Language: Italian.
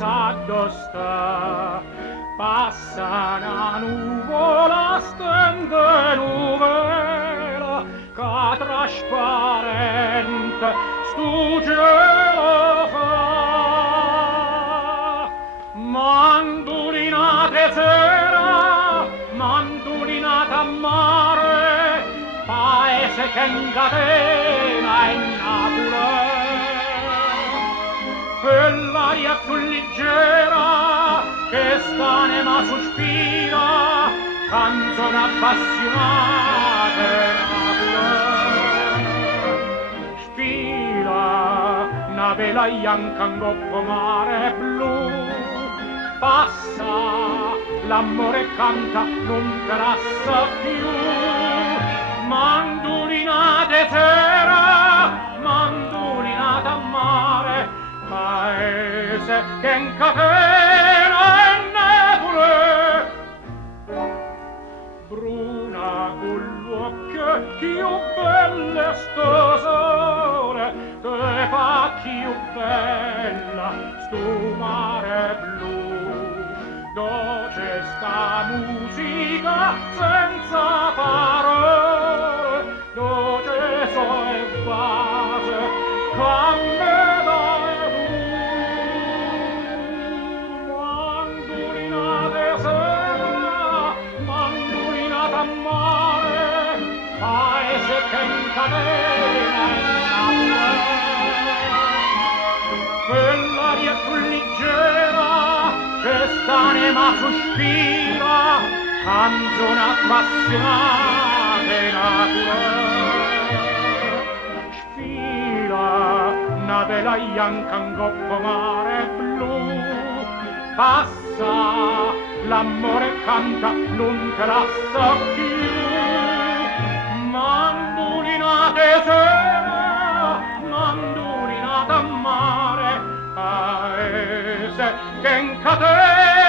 s'addosta, passa una nuvola, stende nuvela, che trasparente stu cielo fa. Mandulinate sera, mandulinate a mare, paese che incatena in Napoli. E l'aria più leggera che stanema sospira, canzone appassionata Napoli. Spira una vela bianca in coppa mare blu, passa l'amore canta, non grassa più. Mandulinate sera, mandulinate a mare, paese che incatena in Napoli. Bruna con l'occhio più belle sto sole, che fa più bella sto mare blu. Dolce sta musica senza parole, dolce so e base, come dai tu. Mandulinate sera, mandulinate a mare, paese che incatena in Napoli. Quell'aria più leggera che st'anima sospira, canzone appassionata in Napoli. Spira una vela bianca in coppa mare blu, passa l'amore canta, non te la sa più. Mandulinate sera, mandulinate a mare, paese che incatena